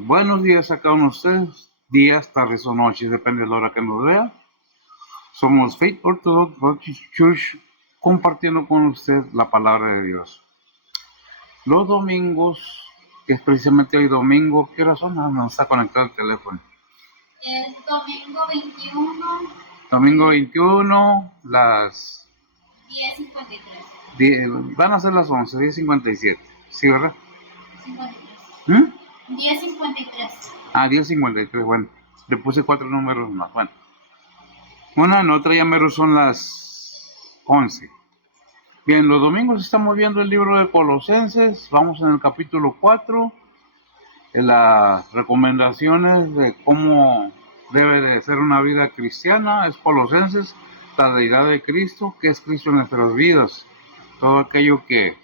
Buenos días a cada uno de ustedes, días, tardes o noches, depende de la hora que nos vea. Somos Faith Orthodox Baptist Church, compartiendo con usted la palabra de Dios. Los domingos, que es precisamente hoy domingo, ¿qué horas son? No está conectado el teléfono. Es domingo 21. Domingo 21, las 10:53. van a ser las 11, 10:57. ¿Sí, verdad? 53. 10:53. 10:53, bueno. Le puse 4 números más, bueno. Una en otra ya mero son las 11. Bien, los domingos estamos viendo el libro de Colosenses. Vamos en el capítulo 4, de las recomendaciones de cómo debe de ser una vida cristiana. Es Colosenses, la deidad de Cristo, que es Cristo en nuestras vidas. Todo aquello que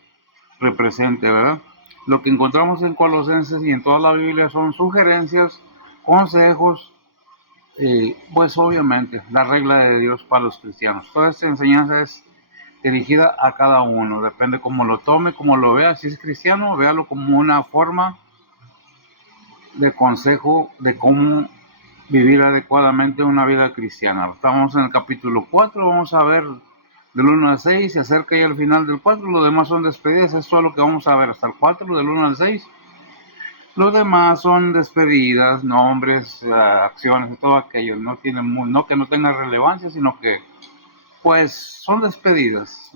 represente, ¿verdad? Lo que encontramos en Colosenses y en toda la Biblia son sugerencias, consejos, pues obviamente la regla de Dios para los cristianos. Toda esta enseñanza es dirigida a cada uno, depende cómo lo tome, cómo lo vea. Si es cristiano, véalo como una forma de consejo de cómo vivir adecuadamente una vida cristiana. Estamos en el capítulo 4, vamos a ver del 1 al 6, se acerca ya al final del 4, lo demás son despedidas, es todo lo que vamos a ver hasta el 4, del 1 al 6. Lo demás son despedidas, nombres, acciones y todo aquello. No que no tenga relevancia, sino que pues son despedidas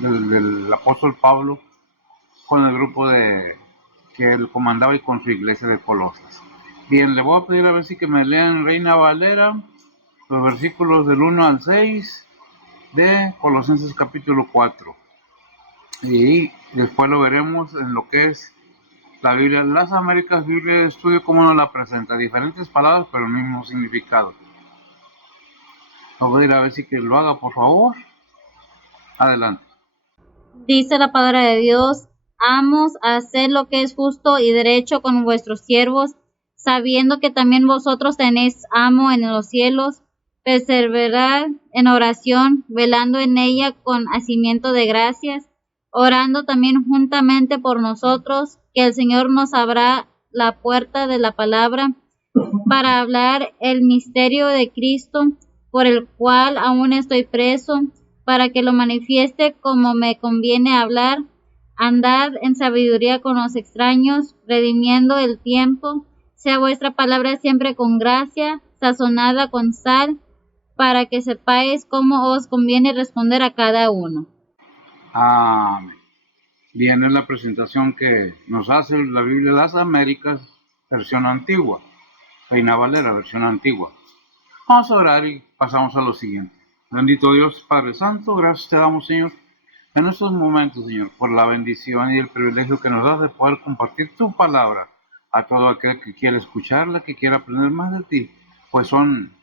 del apóstol Pablo con el grupo que él comandaba y con su iglesia de Colosas. Bien, le voy a pedir a ver si que me lean Reina Valera los versículos del 1 al 6 de Colosenses capítulo 4. Y después lo veremos en lo que es la Biblia, las Américas, Biblia de estudio, cómo nos la presenta. Diferentes palabras, pero el mismo significado. Voy a ir a ver si que lo haga, por favor. Adelante. Dice la palabra de Dios: amos a hacer lo que es justo y derecho con vuestros siervos, sabiendo que también vosotros tenéis amo en los cielos. Perseverad en oración, velando en ella con hacimiento de gracias, orando también juntamente por nosotros, que el Señor nos abra la puerta de la palabra para hablar el misterio de Cristo, por el cual aún estoy preso, para que lo manifieste como me conviene hablar. Andad en sabiduría con los extraños, redimiendo el tiempo. Sea vuestra palabra siempre con gracia, sazonada con sal, para que sepáis cómo os conviene responder a cada uno. Amén. Bien, es la presentación que nos hace la Biblia de las Américas, versión antigua. Reina Valera, versión antigua. Vamos a orar y pasamos a lo siguiente. Bendito Dios, Padre Santo, gracias te damos, Señor, en estos momentos, Señor, por la bendición y el privilegio que nos das de poder compartir tu palabra a todo aquel que quiera escucharla, que quiera aprender más de ti, pues son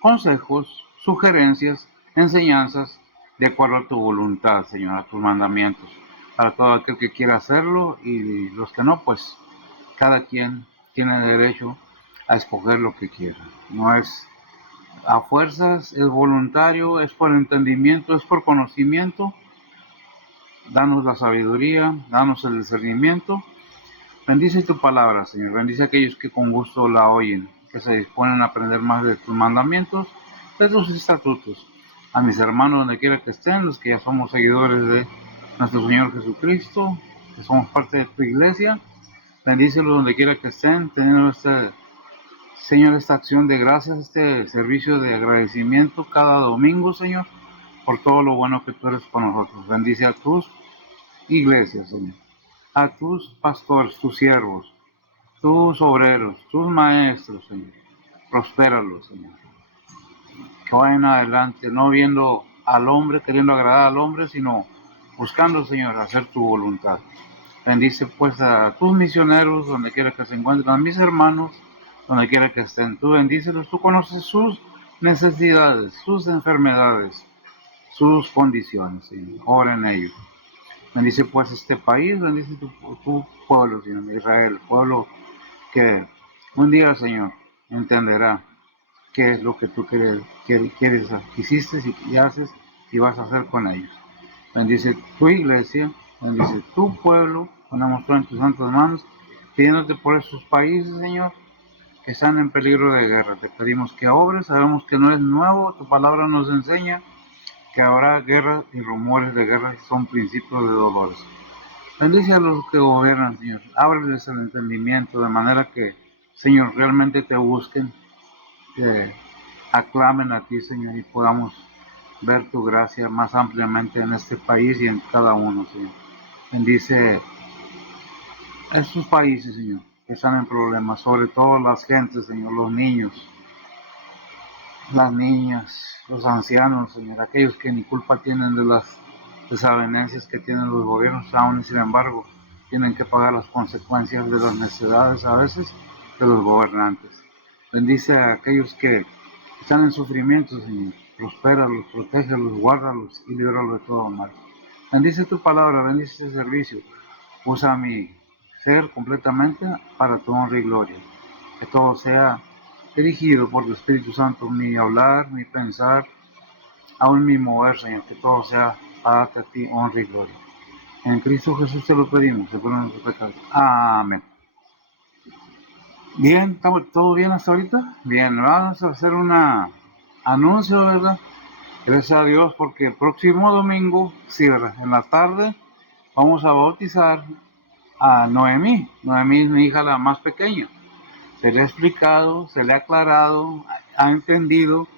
consejos, sugerencias, enseñanzas de acuerdo a tu voluntad, Señor, a tus mandamientos, para todo aquel que quiera hacerlo, y los que no, pues cada quien tiene derecho a escoger lo que quiera. No es a fuerzas, es voluntario, es por entendimiento, es por conocimiento. Danos la sabiduría, danos el discernimiento. Bendice tu palabra, Señor. Bendice a aquellos que con gusto la oyen, que se disponen a aprender más de tus mandamientos, de tus estatutos. A mis hermanos donde quiera que estén, los que ya somos seguidores de nuestro Señor Jesucristo, que somos parte de tu iglesia, bendícelos donde quiera que estén, teniendo Señor, esta acción de gracias, este servicio de agradecimiento cada domingo, Señor, por todo lo bueno que tú eres con nosotros. Bendice a tus iglesias, Señor, a tus pastores, tus siervos, tus obreros, tus maestros, Señor. Prospéralos, Señor. Que vayan adelante, no viendo al hombre, queriendo agradar al hombre, sino buscando, Señor, hacer tu voluntad. Bendice pues a tus misioneros donde quiera que se encuentren, a mis hermanos donde quiera que estén. Tú bendícelos, tú conoces sus necesidades, sus enfermedades, sus condiciones, Señor. Ora en ellos. Bendice pues este país, bendice tu pueblo, Señor, Israel, pueblo que un día, Señor, entenderá qué es lo que tú quisiste y haces y vas a hacer con ellos. Bendice tu iglesia, bendice tu pueblo, ponemos todo en tus santas manos pidiéndote por esos países, Señor, que están en peligro de guerra. Te pedimos que obres, sabemos que no es nuevo, tu palabra nos enseña que habrá guerras y rumores de guerra son principios de dolores. Bendice a los que gobiernan, Señor. Ábreles el entendimiento de manera que, Señor, realmente te busquen, que aclamen a ti, Señor, y podamos ver tu gracia más ampliamente en este país y en cada uno, Señor. Bendice a estos países, Señor, que están en problemas, sobre todo las gentes, Señor, los niños, las niñas, los ancianos, Señor, aquellos que ni culpa tienen de las desavenencias que tienen los gobiernos, aún y sin embargo tienen que pagar las consecuencias de las necesidades a veces de los gobernantes. Bendice a aquellos que están en sufrimiento, Señor. Prospéralos, protégelos, guárdalos y líbralos de todo mal. Bendice tu palabra, bendice este servicio. Usa mi ser completamente para tu honra y gloria. Que todo sea dirigido por tu Espíritu Santo, mi hablar, mi pensar, aún mi mover, Señor. Que todo sea para darte a ti honra y gloria. En Cristo Jesús te lo pedimos, se ponen nuestros pecados. Amén. Bien, ¿estamos todo bien hasta ahorita? Bien, vamos a hacer un anuncio, ¿verdad? Gracias a Dios, porque el próximo domingo, sí, ¿verdad? En la tarde, vamos a bautizar a Noemí. Noemí es mi hija la más pequeña. Se le ha explicado, se le ha aclarado, ha entendido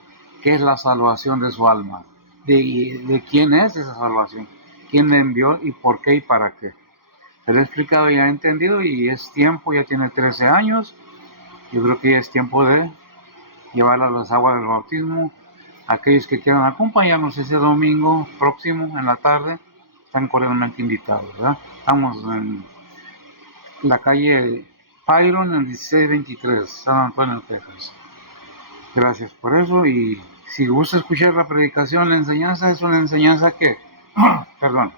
qué es la salvación de su alma, de quién es esa salvación, quién le envió y por qué y para qué. Se le ha explicado y ha entendido y es tiempo, ya tiene 13 años, yo creo que ya es tiempo de llevarla a las aguas del bautismo. Aquellos que quieran acompañarnos ese domingo próximo en la tarde están cordialmente invitados, ¿verdad? Estamos en la calle Pyron, en 1623, San Antonio, Texas. Gracias por eso y si gusta escuchar la predicación, la enseñanza es una enseñanza que, perdón,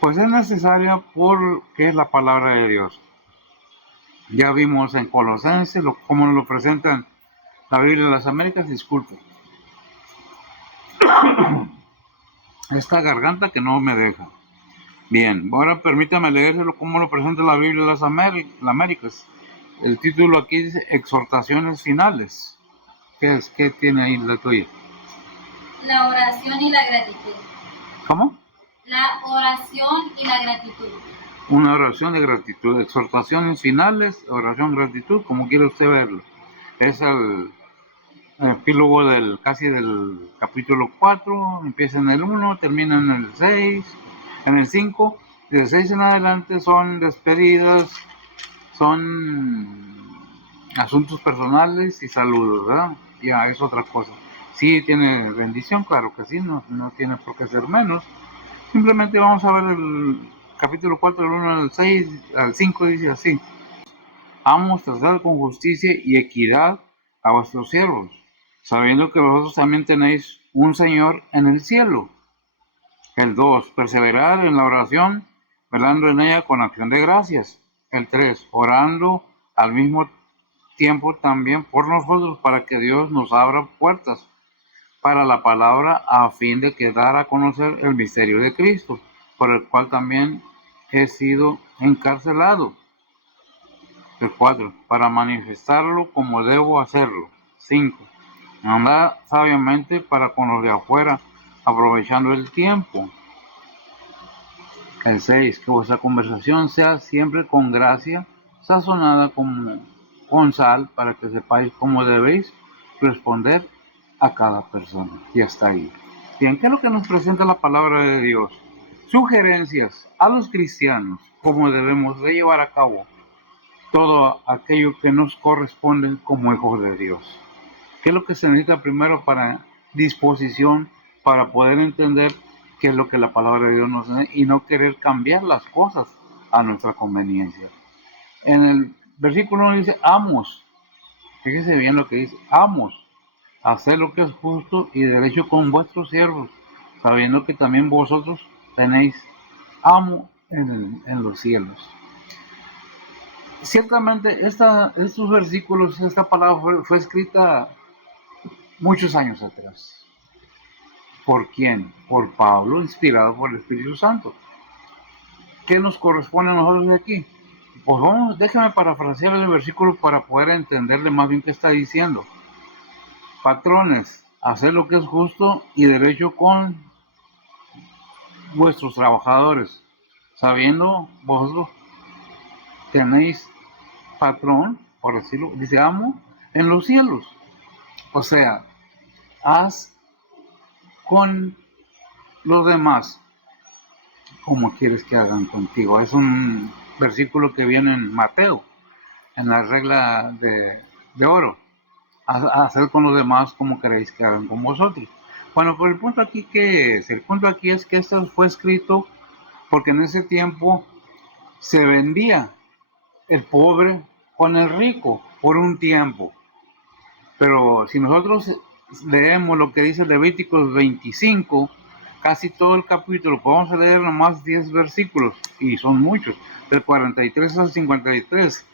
pues es necesaria porque es la palabra de Dios. Ya vimos en Colosenses cómo nos lo presentan la Biblia de las Américas, disculpe. Esta garganta que no me deja. Bien, ahora permítame leérselo cómo lo presenta la Biblia de las Américas. El título aquí dice Exhortaciones Finales. ¿Qué es? ¿Qué tiene ahí la tuya? La oración y la gratitud. ¿Cómo? La oración y la gratitud. Una oración de gratitud. Exhortaciones finales, oración, gratitud, como quiera usted verlo. Es el epílogo casi del capítulo 4, empieza en el 1, termina en el 6, en el 5, del 6 en adelante son despedidas, son asuntos personales y saludos, ¿verdad? Ya es otra cosa. Sí tiene bendición, claro que sí, no tiene por qué ser menos. Simplemente vamos a ver el capítulo 4, del 1 al 6, al 5, dice así. Vamos a tratar con justicia y equidad a vuestros siervos, sabiendo que vosotros también tenéis un Señor en el cielo. El 2, perseverar en la oración, velando en ella con acción de gracias. El 3, orando al mismo tiempo también por nosotros para que Dios nos abra puertas para la palabra a fin de que dar a conocer el misterio de Cristo, por el cual también he sido encarcelado. El 4, para manifestarlo como debo hacerlo. 5, andar sabiamente para con los de afuera, aprovechando el tiempo. El 6, que vuestra conversación sea siempre con gracia, sazonada con sal, para que sepáis cómo debéis responder a cada persona. Y hasta ahí. Bien, ¿qué es lo que nos presenta la palabra de Dios? Sugerencias a los cristianos, cómo debemos de llevar a cabo todo aquello que nos corresponde como hijos de Dios. ¿Qué es lo que se necesita primero para disposición, para poder entender qué es lo que la palabra de Dios nos dice y no querer cambiar las cosas a nuestra conveniencia? En el versículo 1 dice, amos, fíjese bien lo que dice, amos, hacer lo que es justo y derecho con vuestros siervos, sabiendo que también vosotros tenéis amo en los cielos. Ciertamente, estos versículos, esta palabra fue escrita muchos años atrás. ¿Por quién? Por Pablo, inspirado por el Espíritu Santo. ¿Qué nos corresponde a nosotros de aquí? Pues vamos, déjame parafrasear el versículo para poder entenderle más bien qué está diciendo. Patrones, hacer lo que es justo y derecho con vuestros trabajadores, sabiendo vosotros tenéis patrón, por decirlo, dice amo, en los cielos. O sea, haz con los demás como quieres que hagan contigo. Es un versículo que viene en Mateo, en la regla de oro. Hacer con los demás como queréis que hagan con vosotros. Bueno, pues el punto aquí, ¿qué es? El punto aquí es que esto fue escrito porque en ese tiempo se vendía el pobre con el rico por un tiempo. Pero si nosotros leemos lo que dice Levíticos 25, casi todo el capítulo, podemos leer nomás 10 versículos, y son muchos, del 43 al 53,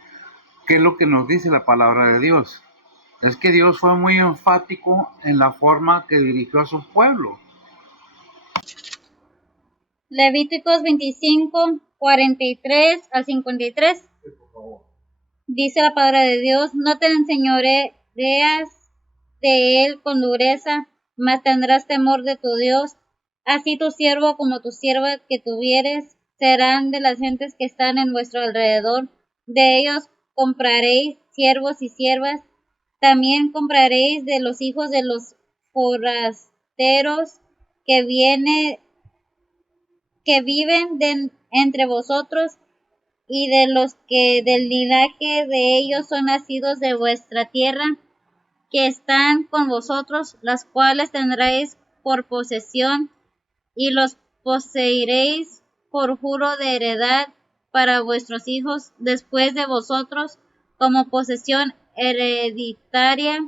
¿qué es lo que nos dice la palabra de Dios? Es que Dios fue muy enfático en la forma que dirigió a su pueblo. Levíticos 25, 43 al 53. Dice la palabra de Dios: no te enseñoreas de él con dureza, mas tendrás temor de tu Dios. Así tu siervo como tu sierva que tuvieres serán de las gentes que están en vuestro alrededor. De ellos compraréis siervos y siervas. También compraréis de los hijos de los forasteros que viven entre vosotros, y de los que del linaje de ellos son nacidos de vuestra tierra, que están con vosotros, las cuales tendréis por posesión, y los poseeréis por juro de heredad para vuestros hijos después de vosotros, como posesión hereditaria.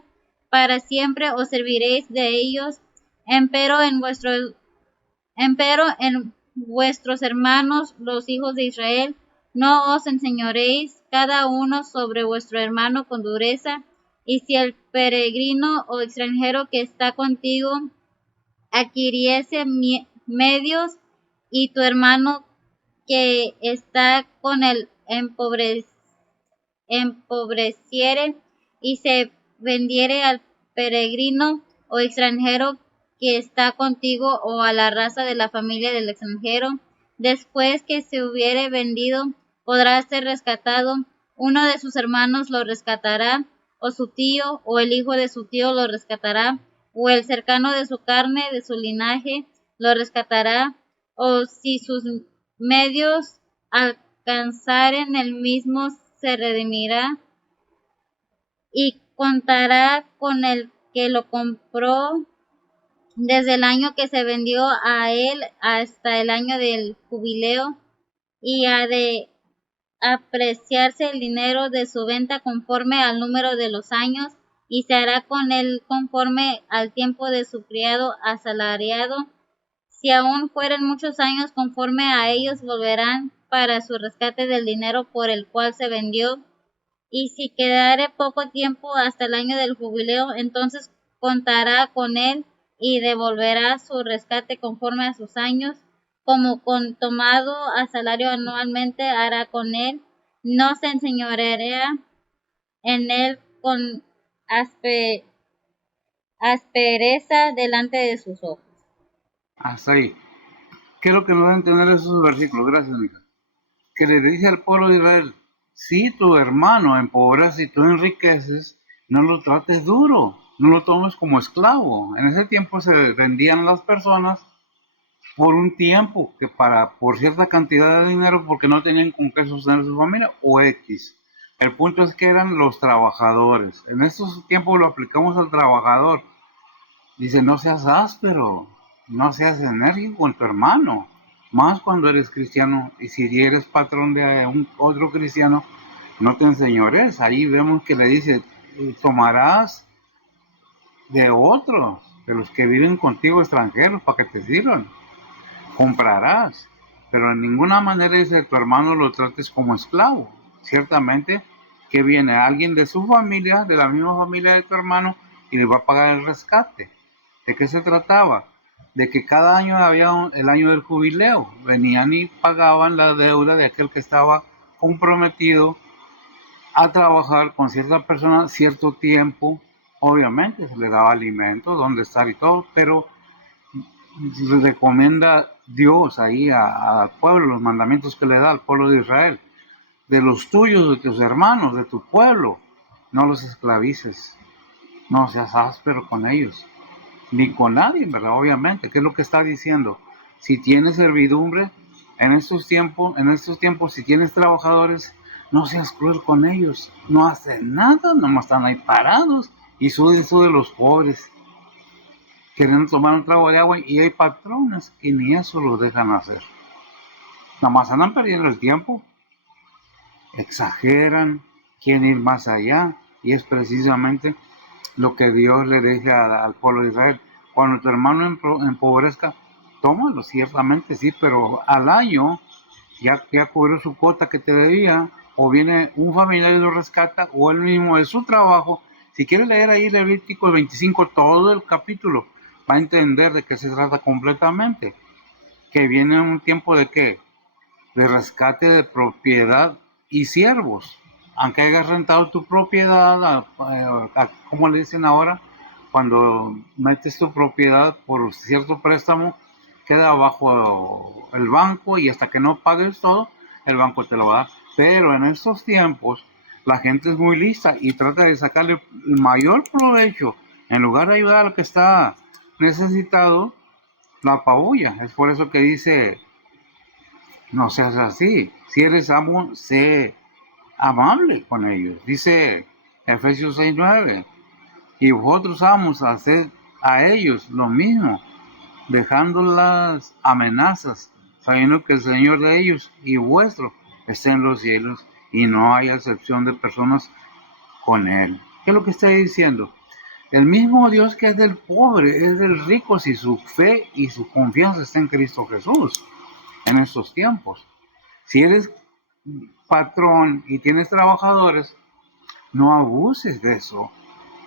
Para siempre os serviréis de ellos. Empero en vuestros hermanos, los hijos de Israel, no os enseñoréis cada uno sobre vuestro hermano con dureza. Y si el peregrino o extranjero que está contigo adquiriese medios, y tu hermano que está con él empobreciere, y se vendiere al peregrino o extranjero que está contigo, o a la raza de la familia del extranjero, después que se hubiere vendido, podrá ser rescatado. Uno de sus hermanos lo rescatará, o su tío, o el hijo de su tío lo rescatará, o el cercano de su carne, de su linaje, lo rescatará. O si sus medios alcanzaren el mismo, se redimirá y contará con el que lo compró desde el año que se vendió a él hasta el año del jubileo, y ha de apreciarse el dinero de su venta conforme al número de los años, y se hará con él conforme al tiempo de su criado asalariado. Si aún fueren muchos años, conforme a ellos volverán para su rescate del dinero por el cual se vendió. Y si quedare poco tiempo hasta el año del jubileo, entonces contará con él y devolverá su rescate conforme a sus años, como con tomado a salario anualmente hará con él. No se enseñoreará en él con aspereza delante de sus ojos. Hasta ahí. ¿Qué es lo que nos va a entender esos versículos? Gracias, mija. Que le dice al pueblo de Israel: si tu hermano empobrece y tú enriqueces, no lo trates duro, no lo tomes como esclavo. En ese tiempo se vendían las personas por un tiempo, por cierta cantidad de dinero, porque no tenían con qué sostener su familia, o X. El punto es que eran los trabajadores. En estos tiempos lo aplicamos al trabajador. Dice: no seas áspero, no seas enérgico con tu hermano, más cuando eres cristiano, y si eres patrón de otro cristiano, no te enseñores. Ahí vemos que le dice: tomarás de otros, de los que viven contigo extranjeros, para que te sirvan, comprarás, pero en ninguna manera dice: tu hermano lo trates como esclavo. Ciertamente que viene alguien de su familia, de la misma familia de tu hermano, y le va a pagar el rescate. ¿De qué se trataba? De que cada año había el año del jubileo. Venían y pagaban la deuda de aquel que estaba comprometido a trabajar con cierta persona cierto tiempo. Obviamente se le daba alimento, dónde estar y todo, pero le recomienda Dios ahí al pueblo, los mandamientos que le da al pueblo de Israel. De los tuyos, de tus hermanos, de tu pueblo, no los esclavices, no seas áspero con ellos, ni con nadie, ¿verdad? Obviamente, ¿qué es lo que está diciendo? Si tienes servidumbre en estos tiempos, si tienes trabajadores, no seas cruel con ellos, no hacen nada, nomás están ahí parados y sube de los pobres, queriendo tomar un trago de agua, y hay patrones que ni eso lo dejan hacer, nomás andan perdiendo el tiempo, exageran, quieren ir más allá, y es precisamente lo que Dios le deja al pueblo de Israel. Cuando tu hermano empobrezca, tómalo, ciertamente sí, pero al año ya cubrió su cuota que te debía, o viene un familiar y lo rescata, o él mismo de su trabajo. Si quieres leer ahí Levítico 25, todo el capítulo, va a entender de qué se trata completamente. Que viene un tiempo de qué, de rescate de propiedad y siervos. Aunque hayas rentado tu propiedad, ¿cómo le dicen ahora? Cuando metes tu propiedad por cierto préstamo, queda bajo el banco y hasta que no pagues todo, el banco te lo va a dar. Pero en estos tiempos, la gente es muy lista y trata de sacarle el mayor provecho. En lugar de ayudar al que está necesitado, la apabulla. Es por eso que dice, no seas así. Si eres amo, sé amable con ellos. Dice Efesios 6:9. Y vosotros, amos, haced a ellos lo mismo, dejando las amenazas, sabiendo que el Señor de ellos y vuestro está en los cielos y no hay acepción de personas con Él. ¿Qué es lo que está diciendo? El mismo Dios que es del pobre, es del rico, si su fe y su confianza está en Cristo Jesús en estos tiempos. Si eres patrón y tienes trabajadores, no abuses de eso.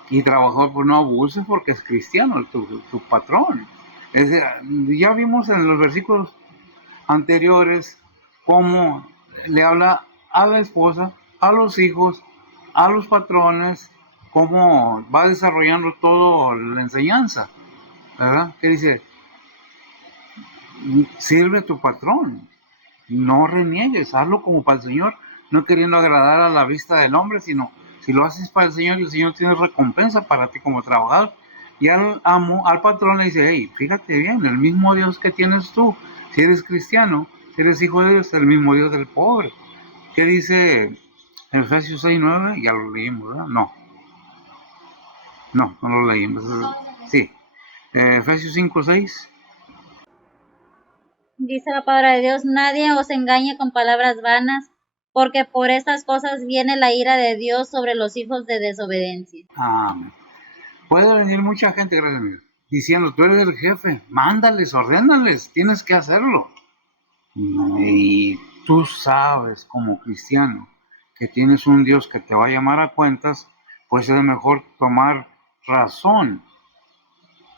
Y trabajador, pues no abuses porque es cristiano tu patrón. Ya vimos en los versículos anteriores cómo le habla a la esposa, a los hijos, a los patrones, cómo va desarrollando toda la enseñanza, ¿verdad? Que dice, sirve a tu patrón, no reniegues, hazlo como para el Señor, no queriendo agradar a la vista del hombre, sino si lo haces para el Señor, el Señor tiene recompensa para ti como trabajador. Y al amo, al patrón le dice, hey, fíjate bien, el mismo Dios que tienes tú, si eres cristiano, si eres hijo de Dios, el mismo Dios del pobre. ¿Qué dice Efesios 6:9? Ya lo leímos, ¿verdad? No lo leímos. Sí. Efesios 5:6. Dice la palabra de Dios, nadie os engañe con palabras vanas, porque por estas cosas viene la ira de Dios sobre los hijos de desobediencia. Amén. Puede venir mucha gente, gracias a Dios, diciendo, tú eres el jefe, mándales, ordénales, tienes que hacerlo. Y tú sabes como cristiano que tienes un Dios que te va a llamar a cuentas, pues es mejor tomar razón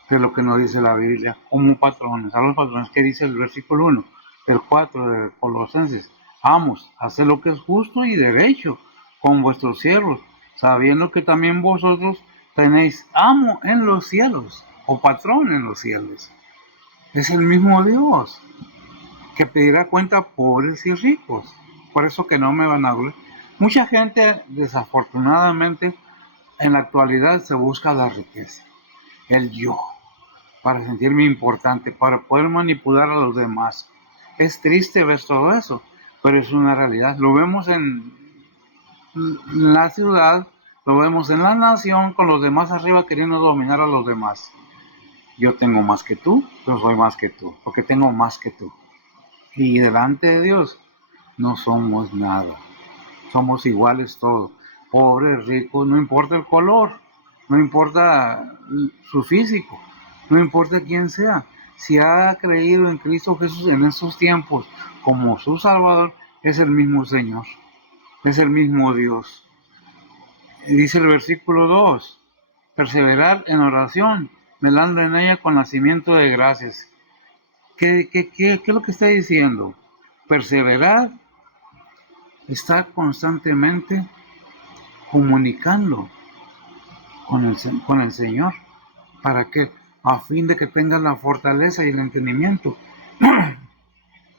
de lo que nos dice la Biblia como patrones. A los patrones, que dice el versículo 1, el 4 de Colosenses, amos, haced lo que es justo y derecho con vuestros siervos, sabiendo que también vosotros tenéis amo en los cielos, o patrón en los cielos. Es el mismo Dios que pedirá cuenta a pobres y ricos. Por eso que no me van a gloriar. Mucha gente, desafortunadamente, en la actualidad se busca la riqueza, el yo, para sentirme importante, para poder manipular a los demás. Es triste ver todo eso, pero es una realidad. Lo vemos en la ciudad, lo vemos en la nación, con los demás arriba queriendo dominar a los demás. Yo tengo más que tú, yo soy más que tú, porque tengo más que tú. Y delante de Dios no somos nada. Somos iguales todos. Pobre, rico, no importa el color, no importa su físico, no importa quién sea. Si ha creído en Cristo Jesús en estos tiempos como su Salvador, es el mismo Señor, es el mismo Dios. Y dice el versículo 2, perseverar en oración, velando en ella con nacimiento de gracias. ¿Qué es lo que está diciendo? Perseverar estar constantemente comunicando con el Señor. ¿Para qué? A fin de que tengas la fortaleza y el entendimiento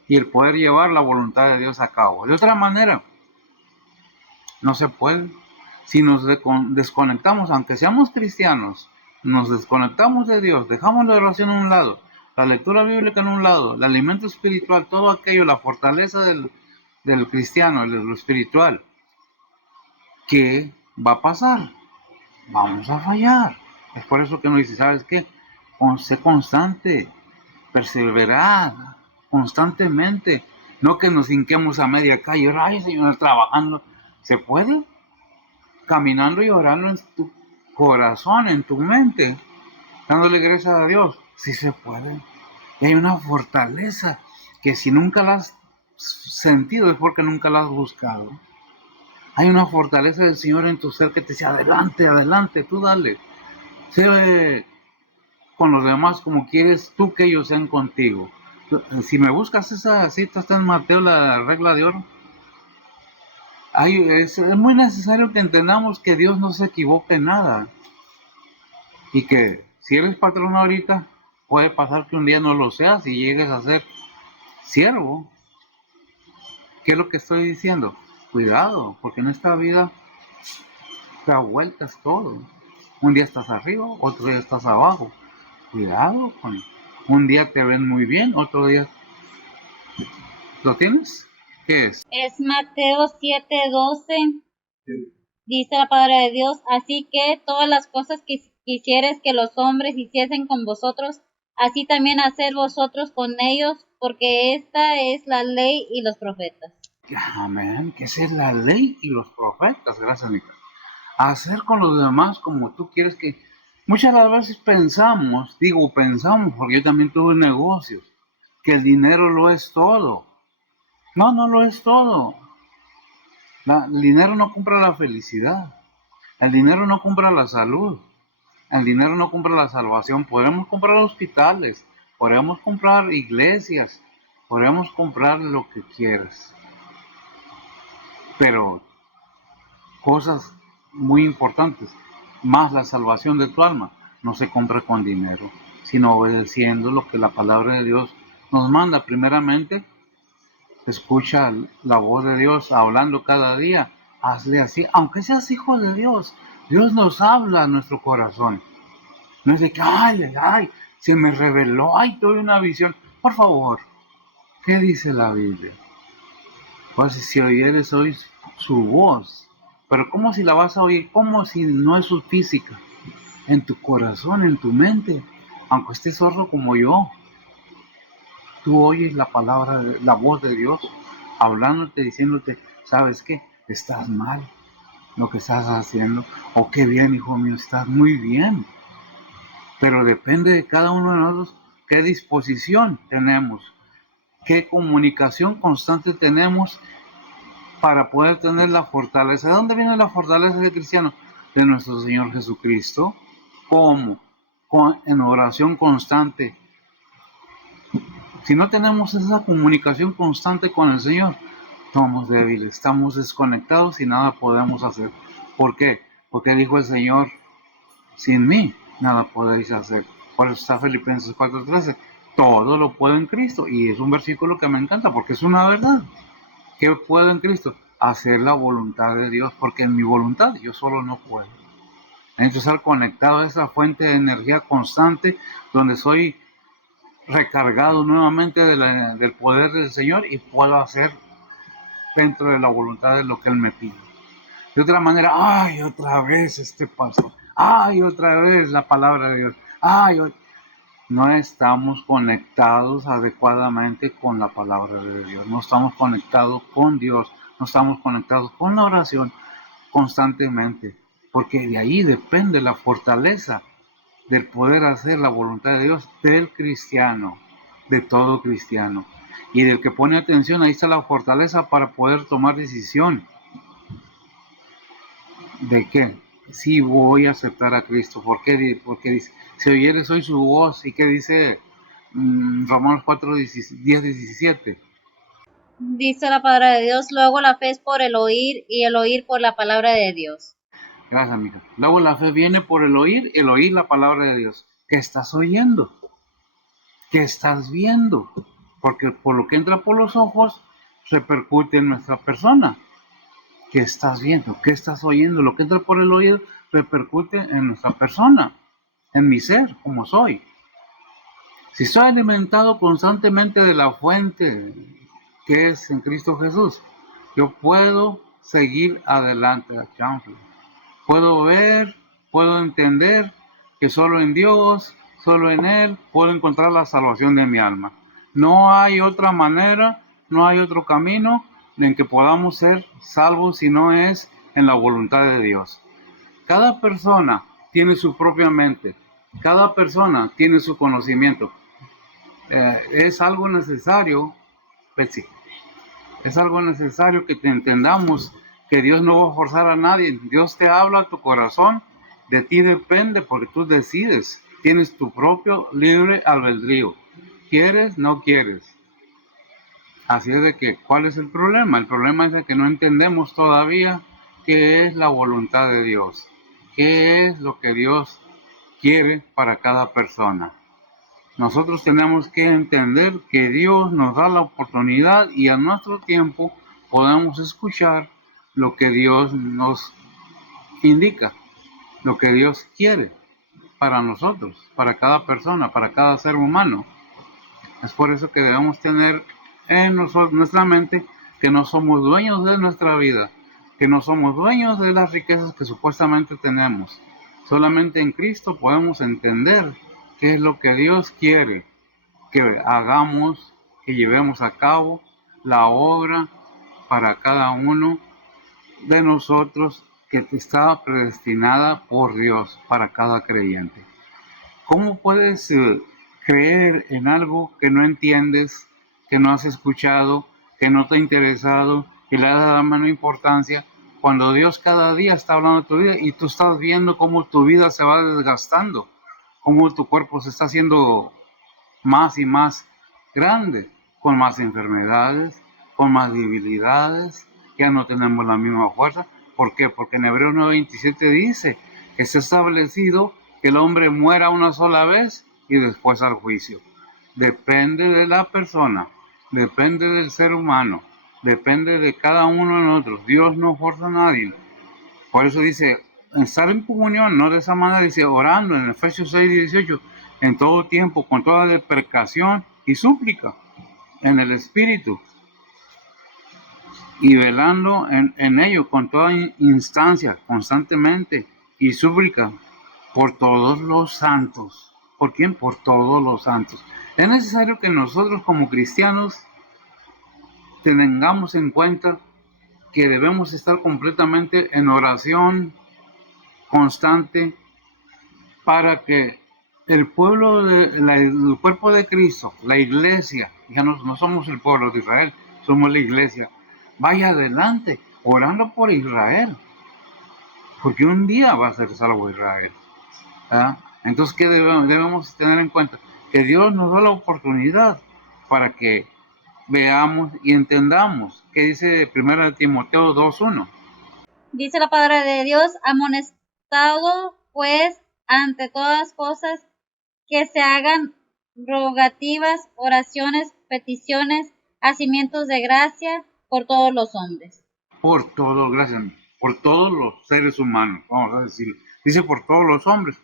y el poder llevar la voluntad de Dios a cabo. De otra manera, no se puede. Si nos desconectamos, aunque seamos cristianos, nos desconectamos de Dios, dejamos la oración a un lado, la lectura bíblica en un lado, el alimento espiritual, todo aquello, la fortaleza del cristiano, de lo espiritual, ¿qué va a pasar? Vamos a fallar. Es por eso que nos dice, ¿sabes qué? Sé constante, perseverar constantemente. No que nos hinquemos a media calle, ay Señor, trabajando. ¿Se puede? Caminando y orando en tu corazón, en tu mente, dándole gracias a Dios. Sí se puede. Y hay una fortaleza que si nunca la has sentido es porque nunca la has buscado. Hay una fortaleza del Señor en tu ser que te dice, adelante, adelante, tú dale. Sé con los demás como quieres tú que ellos sean contigo. Si me buscas esa cita, está en Mateo, la regla de oro. Es muy necesario que entendamos que Dios no se equivoca en nada. Y que si eres patrón ahorita, puede pasar que un día no lo seas y llegues a ser siervo. ¿Qué es lo que estoy diciendo? Cuidado, porque en esta vida da vueltas todo. Un día estás arriba, otro día estás abajo. Cuidado con... Un día te ven muy bien, otro día... ¿Lo tienes? ¿Qué es? Es Mateo 7:12. Dice la palabra de Dios, así que todas las cosas que quisieres que los hombres hiciesen con vosotros, así también haced vosotros con ellos, porque esta es la ley y los profetas. Amén, que esa es la ley y los profetas, gracias Mica. Hacer con los demás como tú quieres que... Muchas de las veces pensamos, porque yo también tuve negocios, que el dinero lo es todo. No, no lo es todo. El dinero no compra la felicidad. El dinero no compra la salud. El dinero no compra la salvación. Podemos comprar hospitales, podemos comprar iglesias, podemos comprar lo que quieras. Pero cosas muy importantes, más la salvación de tu alma, no se compra con dinero, sino obedeciendo lo que la palabra de Dios nos manda. Primeramente, escucha la voz de Dios hablando cada día, hazle así, aunque seas hijo de Dios. Dios nos habla a nuestro corazón. No es de que, ay, se me reveló, ay, tuve una visión. Por favor, ¿qué dice la Biblia? Pues si oyeres hoy su voz, pero ¿cómo si la vas a oír? ¿Cómo si no es su física? En tu corazón, en tu mente, aunque estés sordo como yo, tú oyes la palabra, la voz de Dios, hablándote, diciéndote, ¿sabes qué? Estás mal lo que estás haciendo, o qué bien, hijo mío, estás muy bien. Pero depende de cada uno de nosotros qué disposición tenemos, qué comunicación constante tenemos para poder tener la fortaleza. ¿De dónde viene la fortaleza del cristiano? De nuestro Señor Jesucristo. ¿Cómo? En oración constante. Si no tenemos esa comunicación constante con el Señor, somos débiles, estamos desconectados y nada podemos hacer. ¿Por qué? Porque dijo el Señor, sin mí nada podéis hacer. Por eso está Filipenses 4:13. Todo lo puedo en Cristo. Y es un versículo que me encanta porque es una verdad. ¿Qué puedo en Cristo? Hacer la voluntad de Dios, porque en mi voluntad yo solo no puedo. Necesito estar conectado a esa fuente de energía constante donde soy recargado nuevamente del poder del Señor y puedo hacer dentro de la voluntad de lo que Él me pide. De otra manera, ay, otra vez este paso, ay, otra vez la palabra de Dios, ay, no estamos conectados adecuadamente con la palabra de Dios, no estamos conectados con Dios, no estamos conectados con la oración constantemente, porque de ahí depende la fortaleza del poder hacer la voluntad de Dios del cristiano, de todo cristiano, y del que pone atención. Ahí está la fortaleza para poder tomar decisión de qué, si voy a aceptar a Cristo. ¿Por qué? Porque dice, si oyeres hoy su voz, y que dice Romanos 4, 10, 17. Dice la palabra de Dios, luego la fe es por el oír y el oír por la palabra de Dios. Gracias, amiga. Luego la fe viene por el oír la palabra de Dios. ¿Qué estás oyendo? ¿Qué estás viendo? Porque por lo que entra por los ojos repercute en nuestra persona. ¿Qué estás viendo? ¿Qué estás oyendo? Lo que entra por el oído repercute en nuestra persona, en mi ser, como soy. Si soy alimentado constantemente de la fuente que es en Cristo Jesús, yo puedo seguir adelante. Puedo ver, puedo entender que solo en Dios, solo en Él, puedo encontrar la salvación de mi alma. No hay otra manera, no hay otro camino en que podamos ser salvos si no es en la voluntad de Dios. Cada persona tiene su propia mente, cada persona tiene su conocimiento. Es algo necesario, Betsy, es algo necesario que te entendamos que Dios no va a forzar a nadie. Dios te habla a tu corazón, de ti depende porque tú decides. Tienes tu propio libre albedrío. ¿Quieres? No quieres. Así es de que, ¿cuál es el problema? El problema es de que no entendemos todavía qué es la voluntad de Dios. ¿Qué es lo que Dios quiere para cada persona? Nosotros tenemos que entender que Dios nos da la oportunidad y a nuestro tiempo podemos escuchar lo que Dios nos indica, lo que Dios quiere para nosotros, para cada persona, para cada ser humano. Es por eso que debemos tener en nuestra mente que no somos dueños de nuestra vida, que no somos dueños de las riquezas que supuestamente tenemos. Solamente en Cristo podemos entender qué es lo que Dios quiere que hagamos, que llevemos a cabo la obra para cada uno de nosotros que está predestinada por Dios para cada creyente. ¿Cómo puedes creer en algo que no entiendes, que no has escuchado, que no te ha interesado, que le has dado la menor importancia, cuando Dios cada día está hablando de tu vida y tú estás viendo cómo tu vida se va desgastando, cómo tu cuerpo se está haciendo más y más grande, con más enfermedades, con más debilidades, ya no tenemos la misma fuerza? ¿Por qué? Porque en Hebreos 9:27 dice que se ha establecido que el hombre muera una sola vez y después al juicio. Depende de la persona, depende del ser humano, depende de cada uno de nosotros. Dios no forza a nadie. Por eso dice, estar en comunión, no de esa manera, dice, orando en Efesios 6:18, en todo tiempo, con toda deprecación y súplica en el Espíritu, y velando en ello con toda instancia, constantemente, y súplica por todos los santos. ¿Por quién? Por todos los santos. Es necesario que nosotros como cristianos tengamos en cuenta que debemos estar completamente en oración constante para que el pueblo, el cuerpo de Cristo, la iglesia, ya no somos el pueblo de Israel, somos la iglesia, vaya adelante, orando por Israel, porque un día va a ser salvo Israel. ¿Ah? Entonces, ¿qué debemos tener en cuenta? Que Dios nos da la oportunidad para que veamos y entendamos qué dice 1 Timoteo 2:1. Dice la palabra de Dios, amonestado pues ante todas cosas que se hagan rogativas, oraciones, peticiones, hacimientos de gracia por todos los hombres. Por todos, gracias, por todos los seres humanos, vamos a decir. Dice por todos los hombres.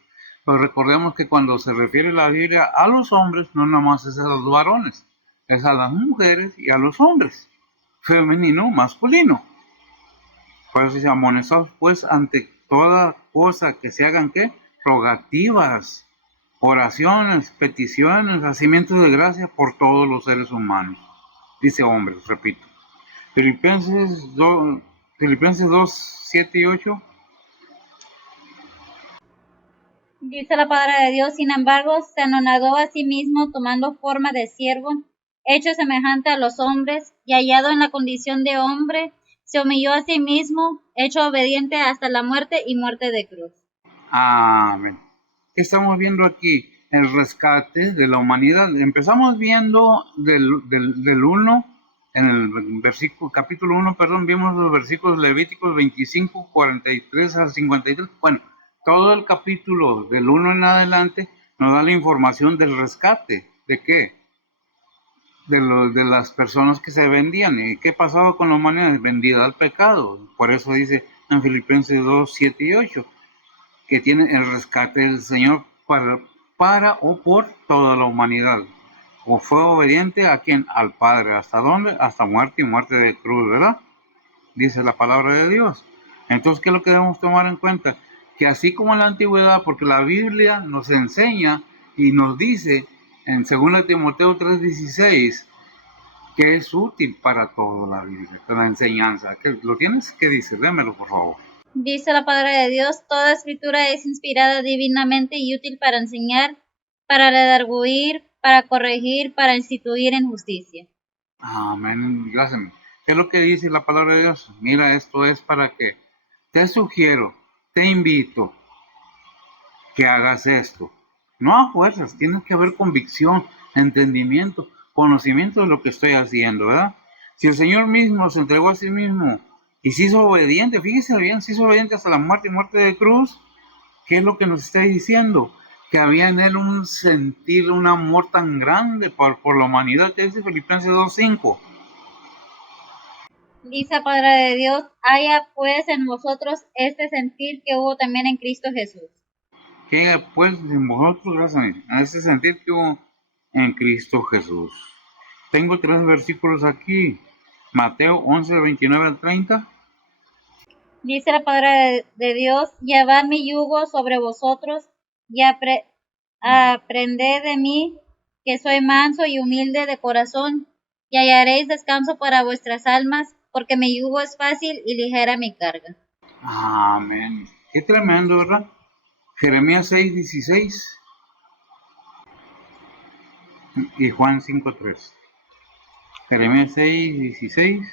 Pero recordemos que cuando se refiere la Biblia a los hombres, no nada más es a los varones, es a las mujeres y a los hombres, femenino, masculino. Por eso dice, amonestados pues ante toda cosa que se hagan, ¿qué? Rogativas, oraciones, peticiones, hacimientos de gracia por todos los seres humanos. Dice hombres, repito. Filipenses 2:7 y 8. Dice la palabra de Dios, sin embargo, se anonadó a sí mismo tomando forma de siervo, hecho semejante a los hombres, y hallado en la condición de hombre, se humilló a sí mismo, hecho obediente hasta la muerte y muerte de cruz. Amén. ¿Qué estamos viendo aquí? El rescate de la humanidad. Empezamos viendo del 1 en el capítulo 1, perdón, vimos los versículos Levíticos 25, 43 al 53. Bueno, todo el capítulo del 1 en adelante nos da la información del rescate. ¿De qué? De las personas que se vendían. ¿Y qué pasaba con la humanidad? Vendida al pecado. Por eso dice en Filipenses 2, 7 y 8, que tiene el rescate del Señor para o por toda la humanidad. O fue obediente a quien, al Padre. ¿Hasta dónde? Hasta muerte y muerte de cruz, ¿verdad? Dice la palabra de Dios. Entonces, ¿qué es lo que debemos tomar en cuenta? Que así como en la antigüedad, porque la Biblia nos enseña y nos dice en 2 Timoteo 3:16 que es útil para todo la Biblia, la enseñanza. ¿Lo tienes? ¿Qué dice? Démelo, por favor. Dice la palabra de Dios, toda escritura es inspirada divinamente y útil para enseñar, para redarguir, para corregir, para instituir en justicia. Amén. Gracias. ¿Qué es lo que dice la palabra de Dios? Mira, esto es para que te sugiero, te invito que hagas esto. No a fuerzas, tienes que haber convicción, entendimiento, conocimiento de lo que estoy haciendo, ¿verdad? Si el Señor mismo se entregó a sí mismo y se hizo obediente, fíjese bien, se hizo obediente hasta la muerte y muerte de cruz, ¿qué es lo que nos está diciendo? Que había en él un sentir, un amor tan grande por la humanidad, que dice Filipenses 2:5. Dice la palabra de Dios, haya pues en vosotros este sentir que hubo también en Cristo Jesús. Que pues en vosotros, gracias a ese sentir que hubo en Cristo Jesús. Tengo 3 versículos aquí. Mateo 11, 29 al 30. Dice la palabra de Dios, llevad mi yugo sobre vosotros y aprended de mí, que soy manso y humilde de corazón, y hallaréis descanso para vuestras almas, porque mi yugo es fácil y ligera mi carga. Amén. Qué tremendo, ¿verdad? Jeremías 6, 16 y Juan 5, 3. Jeremías 6, 16.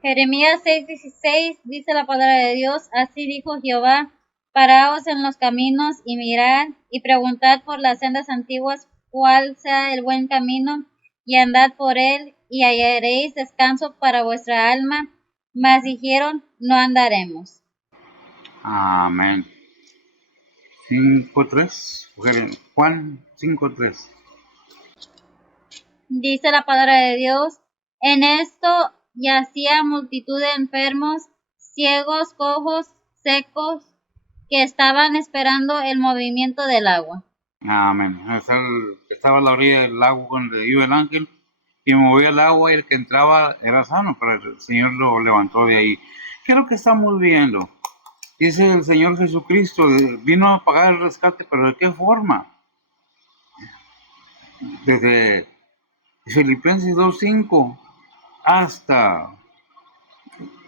Jeremías 6:16 dice la palabra de Dios, así dijo Jehová, paraos en los caminos y mirad y preguntad por las sendas antiguas cuál sea el buen camino y andad por él y hallaréis descanso para vuestra alma, mas dijeron, no andaremos. Amén. 5, 3. Juan 5, 3. Dice la palabra de Dios, en esto yacía multitud de enfermos, ciegos, cojos, secos, que estaban esperando el movimiento del agua. Amén. Estaba a la orilla del lago donde iba el ángel y movía el agua y el que entraba era sano, pero el Señor lo levantó de ahí. ¿Qué es lo que estamos viendo? Dice el Señor Jesucristo, vino a pagar el rescate, pero ¿de qué forma? Desde Filipenses 2:5 hasta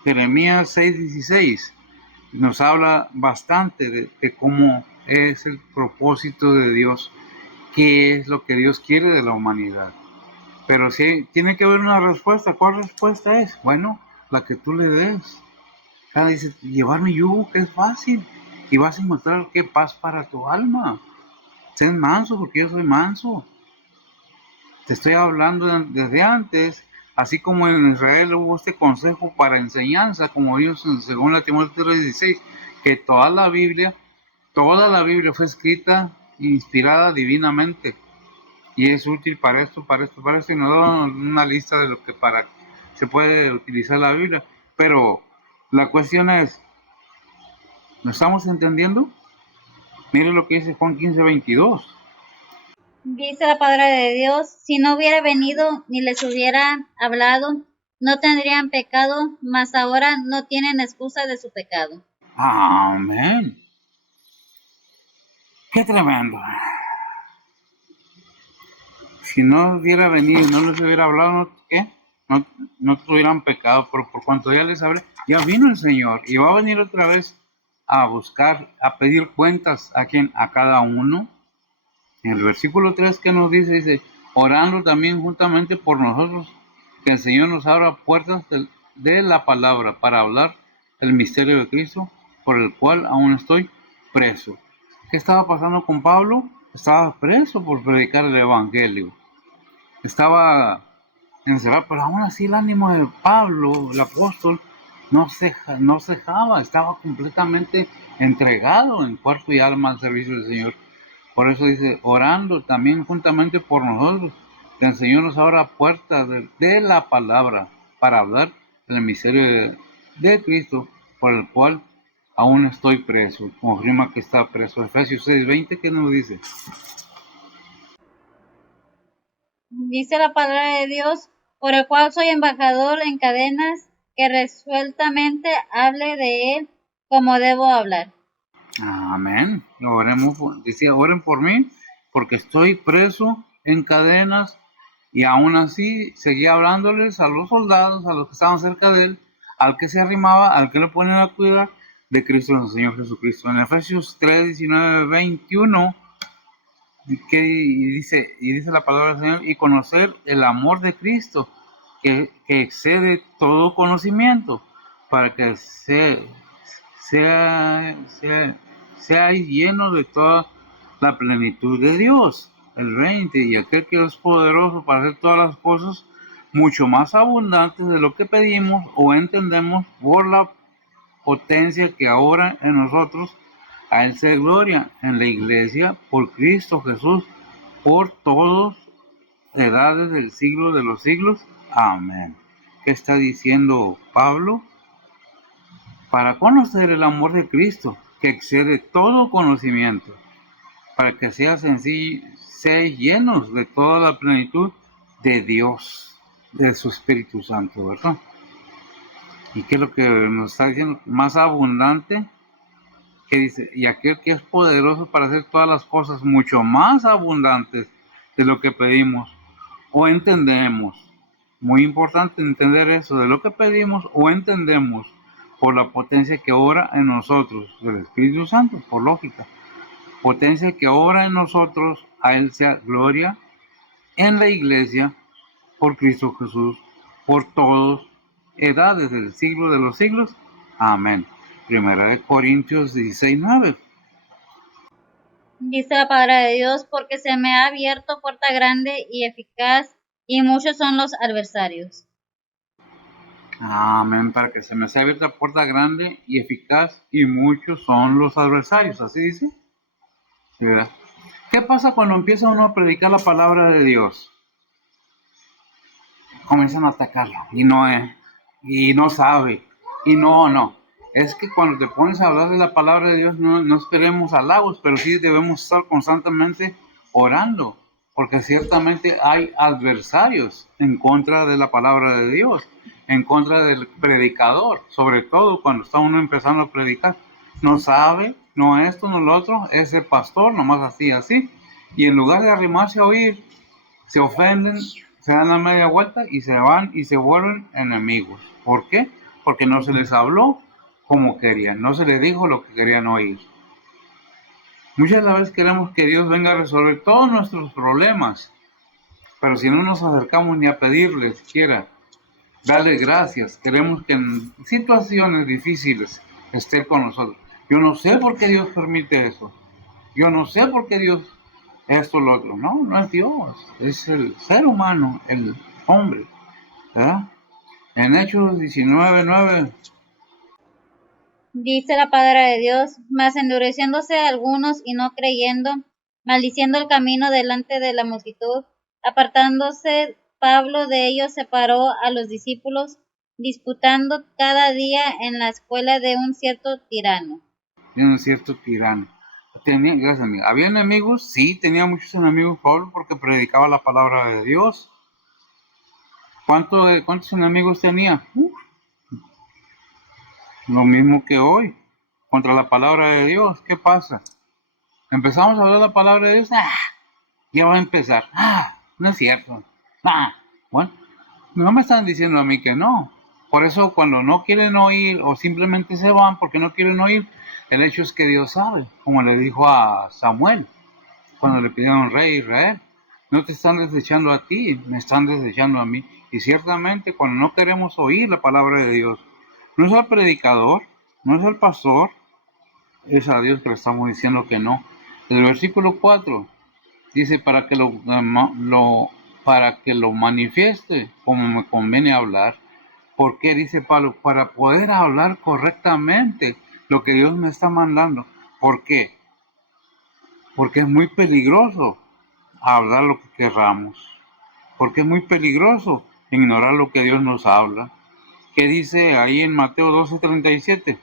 Jeremías 6:16 nos habla bastante de cómo es el propósito de Dios, qué es lo que Dios quiere de la humanidad. Pero sí, tiene que haber una respuesta. ¿Cuál respuesta es? Bueno, la que tú le des. Dice, llevar mi yugo, que es fácil, y vas a encontrar qué paz para tu alma. Sé manso, porque yo soy manso. Te estoy hablando desde antes, así como en Israel hubo este consejo para enseñanza, como vimos en 2 Timoteo 3:16, que toda la Biblia fue escrita, inspirada divinamente, y es útil para esto, y nos da una lista de lo que para se puede utilizar la Biblia. Pero la cuestión es, ¿lo estamos entendiendo? Mire lo que dice Juan 15:22. Dice la palabra de Dios, si no hubiera venido ni les hubiera hablado, no tendrían pecado, mas ahora no tienen excusa de su pecado. Amén. Qué tremendo. Si no hubiera venido, no les hubiera hablado, ¿qué? No tuvieran pecado, pero por cuanto ya les hablé, ya vino el Señor y va a venir otra vez a buscar, a pedir cuentas a quien, a cada uno. En el versículo 3 que nos dice, orando también juntamente por nosotros, que el Señor nos abra puertas de la palabra para hablar el misterio de Cristo, por el cual aún estoy preso. ¿Qué estaba pasando con Pablo? Estaba preso por predicar el Evangelio. Estaba encerrado, pero aún así el ánimo de Pablo, el apóstol, no cejaba, estaba completamente entregado en cuerpo y alma al servicio del Señor. Por eso dice, orando también juntamente por nosotros, que el Señor nos abra puertas de la palabra para hablar del misterio de Cristo, por el cual aún estoy preso. Confirma que está preso. Efesios 6:20, ¿qué nos dice? Dice la palabra de Dios, por el cual soy embajador en cadenas, que resueltamente hable de él como debo hablar. Amén. Decía, oren por mí, porque estoy preso en cadenas, y aún así seguía hablándoles a los soldados, a los que estaban cerca de él, al que se arrimaba, al que le ponían a cuidar de Cristo, nuestro Señor Jesucristo. En Efesios 3:19-21, y dice la palabra del Señor, y conocer el amor de Cristo, que excede todo conocimiento, para que seáis llenos de toda la plenitud de Dios. El 20, y aquel que es poderoso para hacer todas las cosas mucho más abundantes de lo que pedimos o entendemos, por la potencia que ahora en nosotros. A él se gloria en la iglesia por Cristo Jesús, por todas edades del siglo de los siglos. Amén. ¿Qué está diciendo Pablo? Para conocer el amor de Cristo, que excede todo conocimiento, para que seáis llenos de toda la plenitud de Dios, de su Espíritu Santo, ¿verdad? ¿Y qué es lo que nos está diciendo? Más abundante, que dice, y aquel que es poderoso para hacer todas las cosas mucho más abundantes de lo que pedimos o entendemos. Muy importante entender eso, de lo que pedimos o entendemos, por la potencia que obra en nosotros, del Espíritu Santo, por lógica. Potencia que obra en nosotros, a él sea gloria en la iglesia, por Cristo Jesús, por todos, edades del siglo de los siglos. Amén. Primera de Corintios 16:9. Dice la palabra de Dios, porque se me ha abierto puerta grande y eficaz, y muchos son los adversarios. Amén, para que se me sea abierta puerta grande y eficaz, y muchos son los adversarios. ¿Así dice? ¿Sí, verdad? ¿Qué pasa cuando empieza uno a predicar la palabra de Dios? Comienzan a atacarlo, y no sabe, y no. Es que cuando te pones a hablar de la palabra de Dios, no esperemos halagos, pero sí debemos estar constantemente orando, porque ciertamente hay adversarios en contra de la palabra de Dios, en contra del predicador, sobre todo cuando está uno empezando a predicar. No sabe, no esto, no lo otro, es el pastor, nomás así, y en lugar de arrimarse a oír, se ofenden, se dan la media vuelta y se van y se vuelven enemigos. ¿Por qué? Porque no se les habló como querían, no se les dijo lo que querían oír. Muchas veces queremos que Dios venga a resolver todos nuestros problemas, pero si no nos acercamos ni a pedirle siquiera, darle gracias, queremos que en situaciones difíciles esté con nosotros. Yo no sé por qué Dios permite eso. Yo no sé por qué Dios esto, lo otro. No es Dios, es el ser humano, el hombre, ¿verdad? En Hechos 19:9. Dice la palabra de Dios, mas endureciéndose algunos y no creyendo, maldiciendo el camino delante de la multitud, apartándose Pablo de ellos, separó a los discípulos, disputando cada día en la escuela de un cierto tirano. Gracias, amiga. ¿Había enemigos? Sí, tenía muchos enemigos Pablo porque predicaba la palabra de Dios. ¿Cuántos enemigos tenía? Lo mismo que hoy, contra la palabra de Dios. ¿Qué pasa? Empezamos a hablar la palabra de Dios, ya va a empezar. No es cierto. Bueno, no me están diciendo a mí que no. Por eso cuando no quieren oír o simplemente se van porque no quieren oír, el hecho es que Dios sabe, como le dijo a Samuel cuando le pidieron rey Israel. No te están desechando a ti, me están desechando a mí. Y ciertamente cuando no queremos oír la palabra de Dios, no es al predicador, no es al pastor, es a Dios que le estamos diciendo que no. El versículo 4 dice, para que lo para que lo manifieste como me conviene hablar. ¿Por qué? Dice Pablo, para poder hablar correctamente lo que Dios me está mandando. ¿Por qué? Porque es muy peligroso hablar lo que querramos. Porque es muy peligroso ignorar lo que Dios nos habla. ¿Qué dice ahí en Mateo 12:37?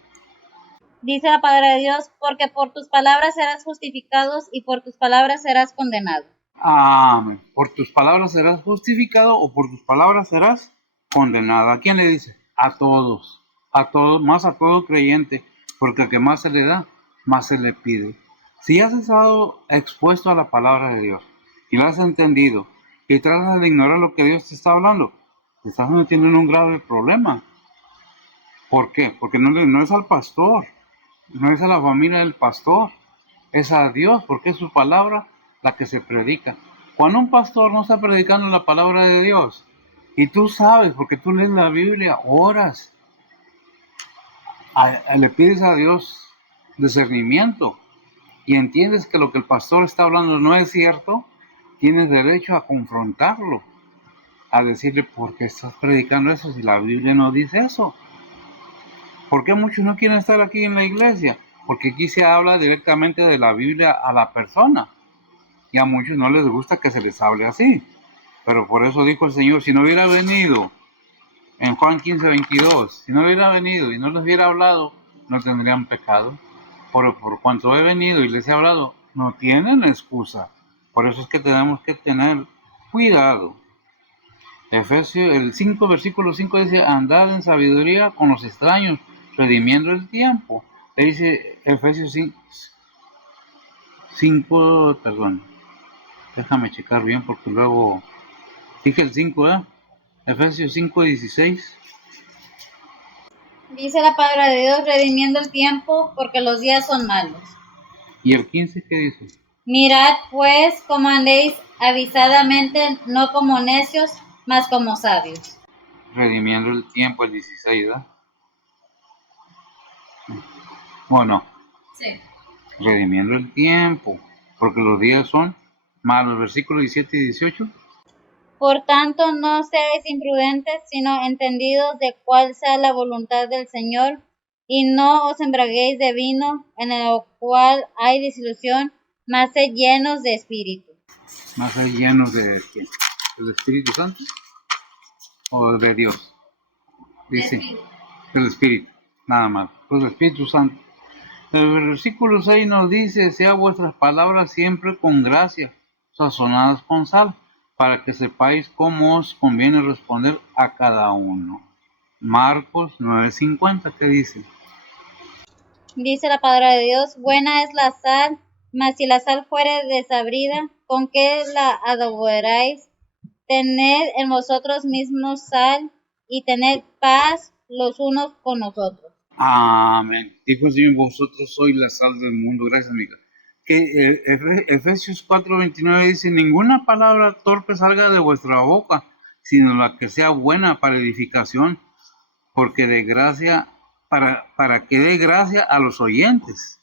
Dice la palabra de Dios, porque por tus palabras serás justificados y por tus palabras serás condenado. Amén. Por tus palabras serás justificado o por tus palabras serás condenado. ¿A quién le dice? A todos, más a todo creyente, porque al que más se le da, más se le pide. Si has estado expuesto a la palabra de Dios y la has entendido y tratas de ignorar lo que Dios te está hablando, te estás metiendo en un grave problema. ¿Por qué? Porque no es al pastor, no es a la familia del pastor, es a Dios, porque es su palabra la que se predica. Cuando un pastor no está predicando la palabra de Dios, y tú sabes, porque tú lees la Biblia, oras, le pides a Dios discernimiento y entiendes que lo que el pastor está hablando no es cierto, tienes derecho a confrontarlo, a decirle, ¿por qué estás predicando eso si la Biblia no dice eso? ¿Por qué muchos no quieren estar aquí en la iglesia? Porque aquí se habla directamente de la Biblia a la persona. Y a muchos no les gusta que se les hable así. Pero por eso dijo el Señor, si no hubiera venido, en Juan 15:22, si no hubiera venido y no les hubiera hablado, no tendrían pecado. Por cuanto he venido y les he hablado, no tienen excusa. Por eso es que tenemos que tener cuidado. Efesios, el 5, versículo 5 dice, andad en sabiduría con los extraños, redimiendo el tiempo. Le dice Efesios 5, perdón, déjame checar bien porque luego dije el 5, Efesios 5:16. Dice la palabra de Dios, redimiendo el tiempo, porque los días son malos. ¿Y el 15 qué dice? Mirad pues cómo andéis avisadamente, no como necios, mas como sabios. Redimiendo el tiempo, el 16, ¿verdad? Bueno, Sí. redimiendo el tiempo, porque los días son malos. Versículos 17 y 18. Por tanto, no seáis imprudentes, sino entendidos de cuál sea la voluntad del Señor, y no os embraguéis de vino, en el cual hay disilusión, mas sed llenos de espíritu. Más llenos de ¿quién? ¿El Espíritu Santo o de Dios? Dice, el Espíritu, nada más. Pues el Espíritu Santo. El versículo 6 nos dice, sea vuestras palabras siempre con gracia, sazonadas con sal, para que sepáis cómo os conviene responder a cada uno. Marcos 9:50, ¿qué dice? Dice la palabra de Dios, buena es la sal, mas si la sal fuere desabrida, ¿con qué la adobaréis? Tened en vosotros mismos sal, y tened paz los unos con los otros. Amén. Dijo el Señor, vosotros sois la sal del mundo. Gracias, amiga. Que Efesios 4:29 dice, ninguna palabra torpe salga de vuestra boca, sino la que sea buena para edificación, porque de gracia, para que dé gracia a los oyentes.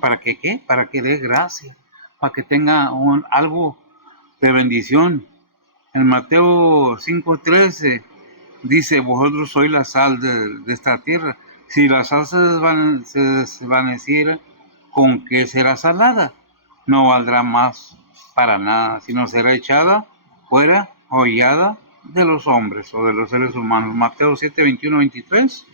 ¿Para que qué? Para que dé gracia, para que tenga algo de bendición. En Mateo 5:13 dice, vosotros sois la sal de esta tierra. Si la sal se desvaneciera, ¿con qué será salada? No valdrá más para nada, sino será echada fuera, hollada de los hombres o de los seres humanos. Mateo 7:21-23.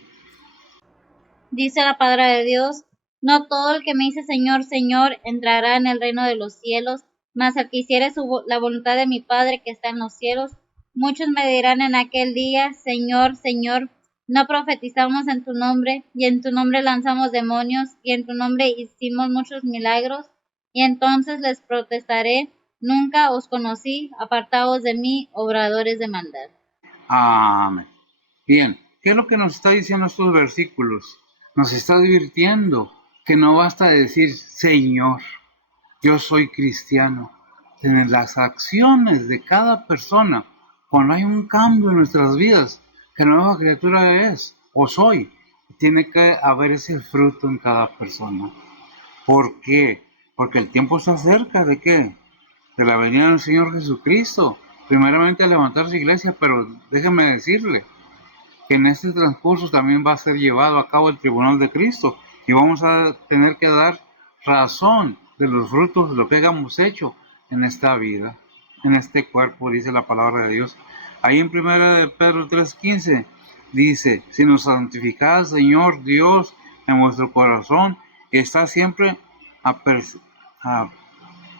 Dice la palabra de Dios, no todo el que me dice Señor, Señor, entrará en el reino de los cielos, mas el que hiciere la voluntad de mi Padre que está en los cielos. Muchos me dirán en aquel día, Señor, Señor, no profetizamos en tu nombre, y en tu nombre lanzamos demonios, y en tu nombre hicimos muchos milagros. Y entonces les protestaré, nunca os conocí, apartaos de mí, obradores de maldad. Amén. Bien, ¿qué es lo que nos está diciendo estos versículos? Nos está advirtiendo que no basta decir Señor, yo soy cristiano. En las acciones de cada persona, cuando hay un cambio en nuestras vidas, que nueva criatura es o soy, tiene que haber ese fruto en cada persona. ¿Por qué? Porque el tiempo está cerca de qué? De la venida del Señor Jesucristo. primeramente a levantar su iglesia, pero déjeme decirle que en este transcurso también va a ser llevado a cabo el tribunal de Cristo y vamos a tener que dar razón de los frutos de lo que hayamos hecho en esta vida, en este cuerpo, dice la palabra de Dios. Ahí en 1 Pedro 3:15 dice, si nos santificad, Señor Dios, en vuestro corazón, está siempre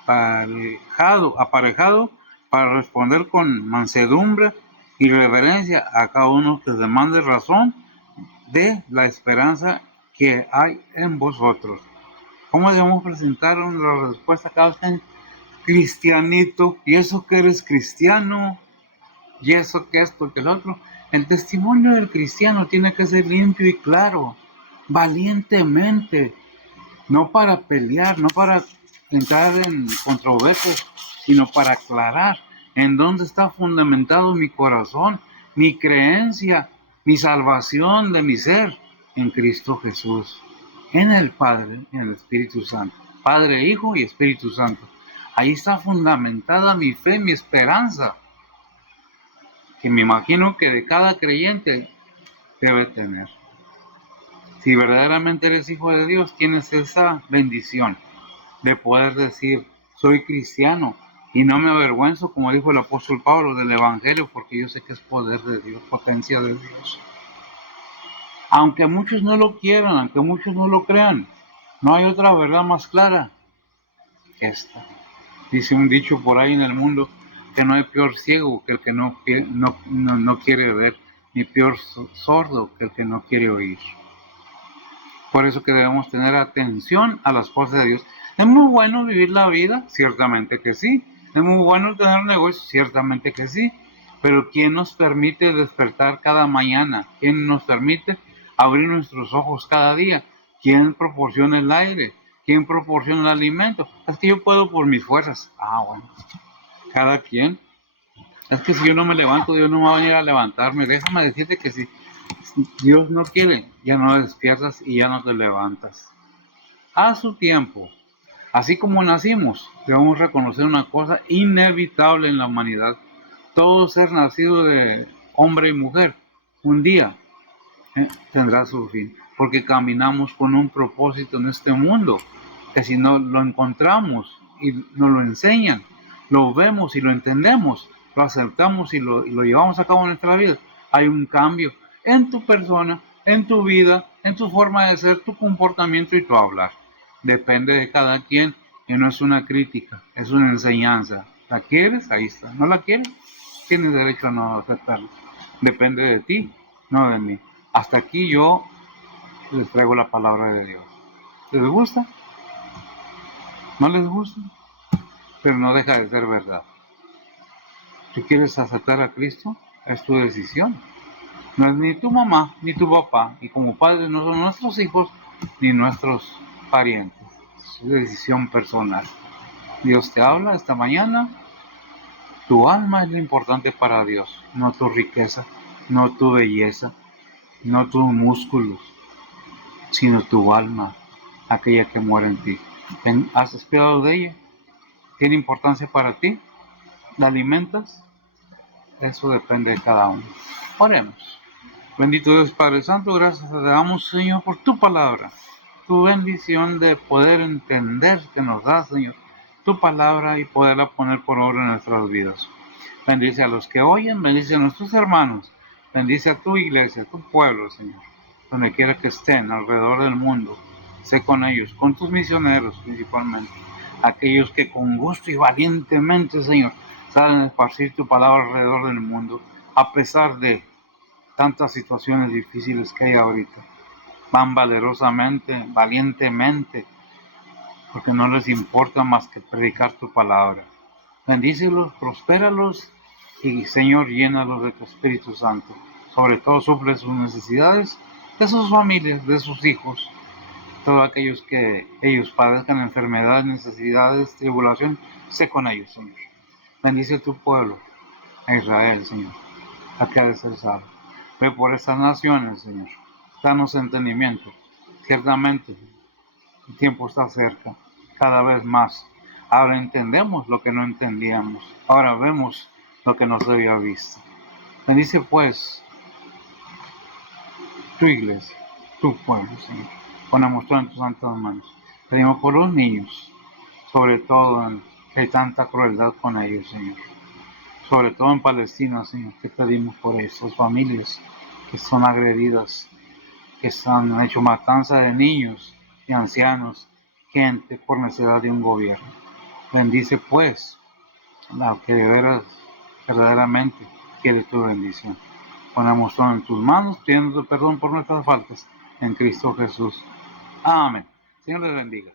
aparejado para responder con mansedumbre y reverencia a cada uno que demande razón de la esperanza que hay en vosotros. ¿Cómo debemos presentar una respuesta a cada vez? Cristianito, ¿y eso que eres cristiano? ¿Y eso que esto que el otro? El testimonio del cristiano tiene que ser limpio y claro, valientemente, no para pelear, no para entrar en controversias, sino para aclarar en dónde está fundamentado mi corazón, mi creencia, mi salvación de mi ser en Cristo Jesús, en el Padre, en el Espíritu Santo, Padre, Hijo y Espíritu Santo. Ahí está fundamentada mi fe, mi esperanza, que me imagino que de cada creyente debe tener. Si verdaderamente eres hijo de Dios, tienes esa bendición de poder decir, soy cristiano y no me avergüenzo, como dijo el apóstol Pablo, del Evangelio, porque yo sé que es poder de Dios, potencia de Dios. Aunque muchos no lo quieran, aunque muchos no lo crean, no hay otra verdad más clara que esta. Dice un dicho por ahí en el mundo que no hay peor ciego que el que no quiere ver, ni peor sordo que el que no quiere oír. Por eso que debemos tener atención a las cosas de Dios. ¿Es muy bueno vivir la vida? Ciertamente que sí. ¿Es muy bueno tener un negocio? Ciertamente que sí. Pero ¿quién nos permite despertar cada mañana? ¿Quién nos permite abrir nuestros ojos cada día? ¿Quién proporciona el aire? ¿Quién proporciona el alimento? Es que yo puedo por mis fuerzas. Bueno, cada quien. Es que si yo no me levanto, Dios no me va a venir a levantarme. Déjame decirte que si Dios no quiere, ya no despiertas y ya no te levantas. A su tiempo, así como nacimos, debemos reconocer una cosa inevitable en la humanidad. Todo ser nacido de hombre y mujer, un día tendrá su fin, porque caminamos con un propósito en este mundo, que si no lo encontramos y nos lo enseñan, lo vemos y lo entendemos, lo aceptamos y lo llevamos a cabo en nuestra vida, hay un cambio en tu persona, en tu vida, en tu forma de ser, tu comportamiento y tu hablar. Depende de cada quien y no es una crítica, es una enseñanza. ¿La quieres? Ahí está. ¿No la quieres? Tienes derecho a no aceptarla. Depende de ti, no de mí. Hasta aquí yo les traigo la palabra de Dios. ¿Les gusta? ¿No les gusta? Pero no deja de ser verdad. ¿Tú quieres aceptar a Cristo? Es tu decisión. No es ni tu mamá ni tu papá, y como padres no son nuestros hijos ni nuestros parientes. Es su decisión personal. Dios te habla esta mañana. Tu alma es lo importante para Dios, no tu riqueza, no tu belleza, no tus músculos, sino tu alma, aquella que muere en ti. ¿Has esperado de ella? ¿Tiene importancia para ti? ¿La alimentas? Eso depende de cada uno. Oremos. Bendito Dios Padre Santo, gracias te damos, Señor, por tu palabra, tu bendición de poder entender que nos da, Señor, tu palabra y poderla poner por obra en nuestras vidas. Bendice a los que oyen, bendice a nuestros hermanos, bendice a tu iglesia, a tu pueblo, Señor, donde quiera que estén alrededor del mundo. Sé con ellos, con tus misioneros principalmente, aquellos que con gusto y valientemente, Señor, salen a esparcir tu palabra alrededor del mundo, a pesar de tantas situaciones difíciles que hay ahorita. Van valerosamente, valientemente, porque no les importa más que predicar tu palabra. Bendícelos, prospéralos y, Señor, llénalos de tu Espíritu Santo. Sobre todo suple sus necesidades de sus familias, de sus hijos, todos aquellos que ellos padezcan enfermedades, necesidades, tribulación, sé con ellos, Señor. Bendice a tu pueblo, a Israel, Señor, a que ha de ser salvo. Ve por estas naciones, Señor. Danos entendimiento. Ciertamente, el tiempo está cerca, cada vez más. Ahora entendemos lo que no entendíamos. Ahora vemos lo que no se había visto. Bendice pues tu iglesia, tu pueblo, Señor. Ponemos todo en tus santas manos. Pedimos por los niños, sobre todo que hay tanta crueldad con ellos, Señor. Sobre todo en Palestina, Señor, que pedimos por esas familias que son agredidas, que han hecho matanza de niños y ancianos, gente por necesidad de un gobierno. Bendice pues la que de veras, verdaderamente quiere tu bendición. Ponemos todo en tus manos, pidiendo perdón por nuestras faltas en Cristo Jesús. Amén. Señor les bendiga.